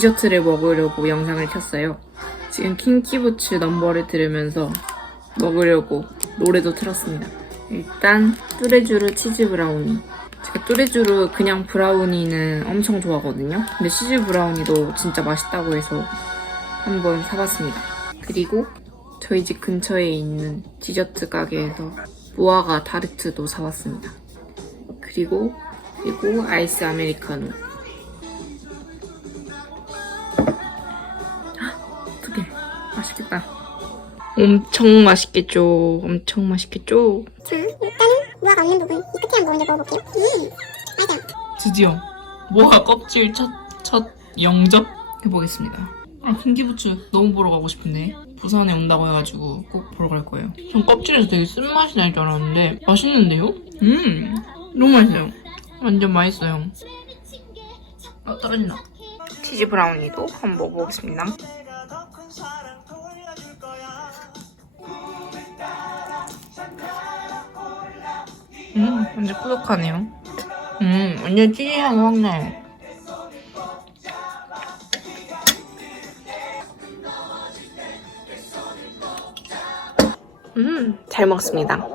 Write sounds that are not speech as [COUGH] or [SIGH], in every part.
디저트를 먹으려고 영상을 켰어요. 지금 킹키부츠 넘버를 들으면서 먹으려고 노래도 틀었습니다. 일단 뚜레쥬르 치즈 브라우니. 제가 뚜레쥬르 그냥 브라우니는 엄청 좋아하거든요. 근데 치즈 브라우니도 진짜 맛있다고 해서 한번 사봤습니다. 그리고 저희 집 근처에 있는 디저트 가게에서 무화과 타르트도 사왔습니다. 그리고 그리고 아이스 아메리카노. 맛있겠다. 엄청 맛있겠죠. 엄청 맛있겠죠. 자, 일단은 무화과 없는 부분, 이 끝에 한번 먼저 먹어볼게요. 음, 맞아. 드디어 모아 껍질 첫, 첫 영접 해보겠습니다. 아, 킹기부츠 너무 보러 가고 싶은데 부산에 온다고 해가지고 꼭 보러 갈 거예요. 전 껍질에서 되게 쓴맛이 날 줄 알았는데 맛있는데요? 음 너무 맛있어요. 완전 맛있어요. 아 떨어진다. 치즈 브라우니도 한번 먹어보겠습니다. 음 완전 꾸덕하네요. 음, 완전 향이 확 나요. 음, 잘 먹습니다.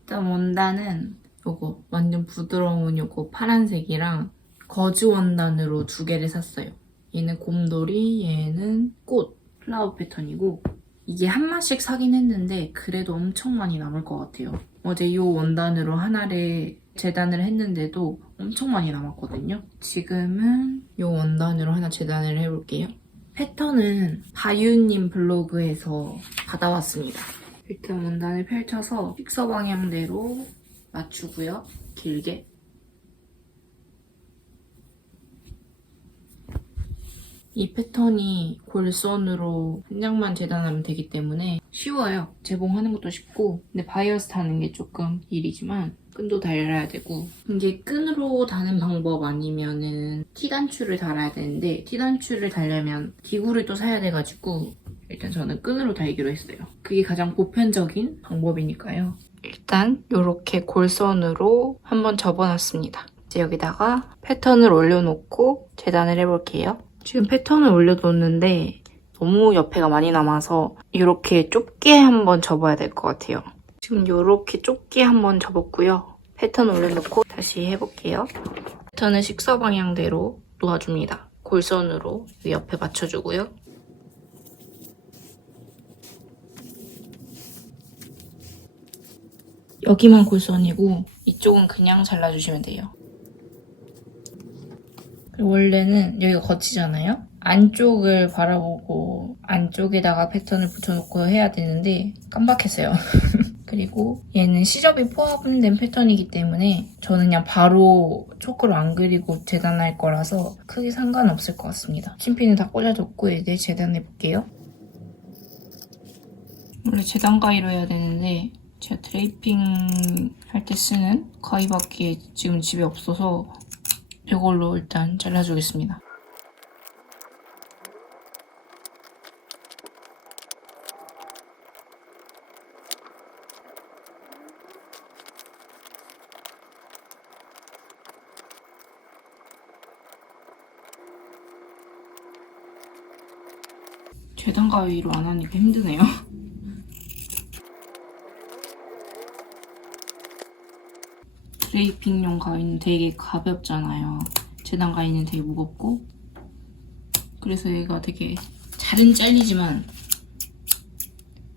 일단 원단은 요거 완전 부드러운 요거 파란색이랑 거즈 원단으로 두 개를 샀어요. 얘는 곰돌이, 얘는 꽃 플라워 패턴이고 이게 한 마씩 사긴 했는데 그래도 엄청 많이 남을 것 같아요. 어제 이 원단으로 하나를 재단을 했는데도 엄청 많이 남았거든요. 지금은 이 원단으로 하나 재단을 해볼게요. 패턴은 바유님 블로그에서 받아왔습니다. 일단 원단을 펼쳐서 식서 방향대로 맞추고요. 길게. 이 패턴이 골선으로 한 장만 재단하면 되기 때문에 쉬워요. 재봉하는 것도 쉽고 근데 바이어스 다는 게 조금 일이지만 끈도 달아야 되고 이게 끈으로 다는 방법 아니면은 티단추를 달아야 되는데 티단추를 달려면 기구를 또 사야 돼가지고 일단 저는 끈으로 달기로 했어요. 그게 가장 보편적인 방법이니까요. 일단 이렇게 골선으로 한번 접어놨습니다. 이제 여기다가 패턴을 올려놓고 재단을 해볼게요. 지금 패턴을 올려뒀는데 너무 옆에가 많이 남아서 이렇게 좁게 한번 접어야 될 것 같아요. 지금 이렇게 좁게 한번 접었고요. 패턴 올려놓고 다시 해볼게요. 패턴은 식서 방향대로 놓아줍니다. 골선으로 이 옆에 맞춰주고요. 여기만 골선이고 이쪽은 그냥 잘라주시면 돼요. 원래는 여기가 거치잖아요? 안쪽을 바라보고 안쪽에다가 패턴을 붙여놓고 해야 되는데 깜빡했어요. [LAUGHS] 그리고 얘는 시접이 포함된 패턴이기 때문에 저는 그냥 바로 초크로 안 그리고 재단할 거라서 크게 상관없을 것 같습니다. 침핀은 다 꽂아줬고 이제 재단해볼게요. 원래 재단 가위로 해야 되는데 제가 드레이핑 할 때 쓰는 가위밖에 지금 집에 없어서 이걸로 일단 잘라주겠습니다. 재단 가 위로 안 하니까 힘드네요. [LAUGHS] 드레이핑용 가위는 되게 가볍잖아요. 재단 가위는 되게 무겁고 그래서 얘가 되게 잘은 잘리지만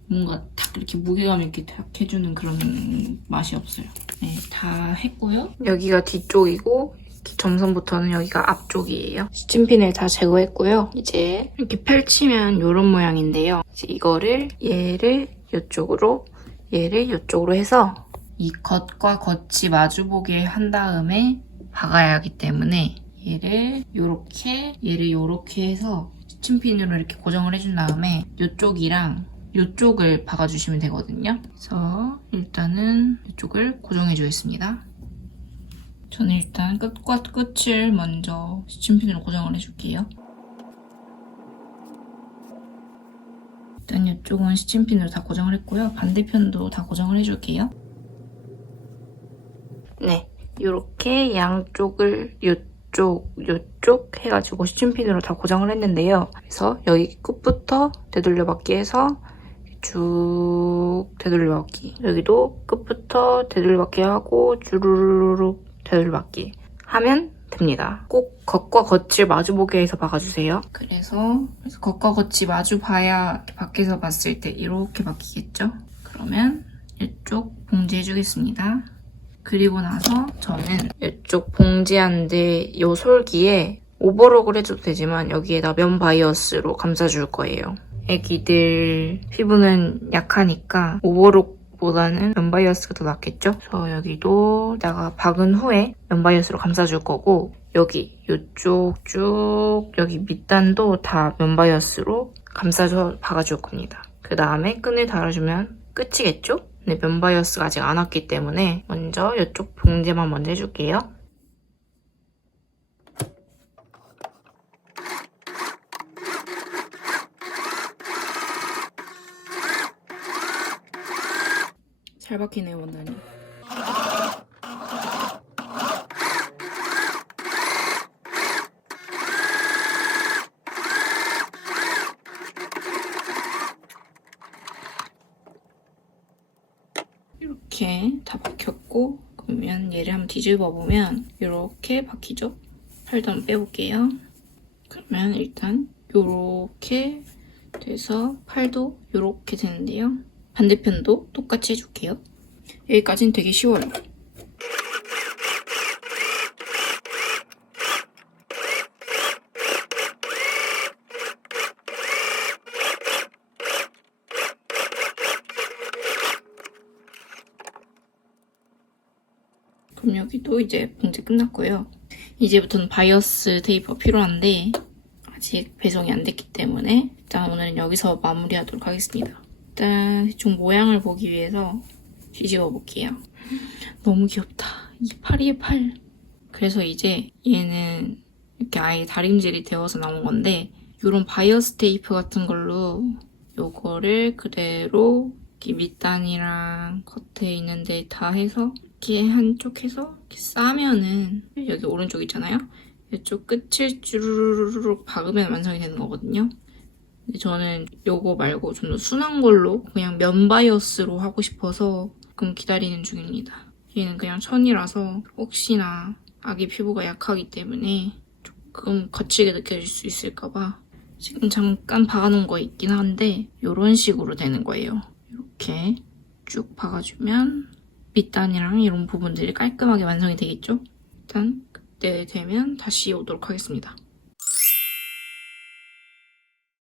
뭔가 딱 이렇게 무게감 있게 딱 해주는 그런 맛이 없어요. 네, 다 했고요. 여기가 뒤쪽이고 이렇게 점선부터는 여기가 앞쪽이에요. 스팀핀을 다 제거했고요. 이제 이렇게 펼치면 이런 모양인데요. 이제 이거를 얘를 이쪽으로 얘를 이쪽으로 해서 이 겉과 겉이 마주보게 한 다음에 박아야 하기 때문에 얘를 요렇게 얘를 요렇게 해서 스팀핀으로 이렇게 고정을 해준 다음에 이쪽이랑 이쪽을 박아주시면 되거든요. 그래서 일단은 이쪽을 고정해 주겠습니다. 저는 일단 끝과 끝을 먼저 스팀핀으로 고정을 해줄게요. 일단 이쪽은 스팀핀으로 다 고정을 했고요. 반대편도 다 고정을 해줄게요. 네, 이렇게 양쪽을 요쪽, 요쪽 해가지고 시침핀으로 다 고정을 했는데요. 그래서 여기 끝부터 되돌려받기 해서 쭉 되돌려받기. 여기도 끝부터 되돌려받기 하고 주르륵 되돌려받기 하면 됩니다. 꼭 겉과 겉을 마주보게 해서 박아주세요. 그래서, 그래서 겉과 겉이 마주 봐야 밖에서 봤을 때 이렇게 바뀌겠죠? 그러면 이쪽 봉지해주겠습니다. 그리고 나서 저는 이쪽 봉지한데 이 솔기에 오버록을 해줘도 되지만 여기에다 면 바이어스로 감싸줄 거예요. 애기들 피부는 약하니까 오버록보다는 면 바이어스가 더 낫겠죠? 그래서 여기도 내가 박은 후에 면 바이어스로 감싸줄 거고 여기 이쪽 쭉 여기 밑단도 다 면 바이어스로 감싸서 박아줄 겁니다. 그 다음에 끈을 달아주면 끝이겠죠? 근데 면 바이어스가 아직 안 왔기 때문에 먼저 이쪽 봉제만 먼저 해줄게요. 잘 박히네요, 원단이. 이렇게 다 박혔고 그러면 얘를 한번 뒤집어 보면 이렇게 박히죠? 팔도 한번 빼볼게요. 그러면 일단 이렇게 돼서 팔도 이렇게 되는데요. 반대편도 똑같이 해줄게요. 여기까지는 되게 쉬워요. 그럼 여기도 이제 봉제 끝났고요. 이제부터는 바이어스 테이프가 필요한데 아직 배송이 안 됐기 때문에 일단 오늘은 여기서 마무리하도록 하겠습니다. 일단 대충 모양을 보기 위해서 뒤집어 볼게요. 너무 귀엽다. 이 파리의 팔. 그래서 이제 얘는 이렇게 아예 다림질이 되어서 나온 건데 이런 바이어스 테이프 같은 걸로 요거를 그대로 밑단이랑 겉에 있는 데 다 해서 이렇게 한쪽 해서 이렇게 싸면은 여기 오른쪽 있잖아요. 이쪽 끝을 주르륵 박으면 완성이 되는 거거든요. 근데 저는 요거 말고 좀 더 순한 걸로 그냥 면 바이어스로 하고 싶어서 조금 기다리는 중입니다. 얘는 그냥 천이라서 혹시나 아기 피부가 약하기 때문에 조금 거칠게 느껴질 수 있을까봐 지금 잠깐 박아놓은 거 있긴 한데 이런 식으로 되는 거예요. 이렇게 쭉 박아주면 밑단이랑 이런 부분들이 깔끔하게 완성이 되겠죠? 일단 그때 되면 다시 오도록 하겠습니다.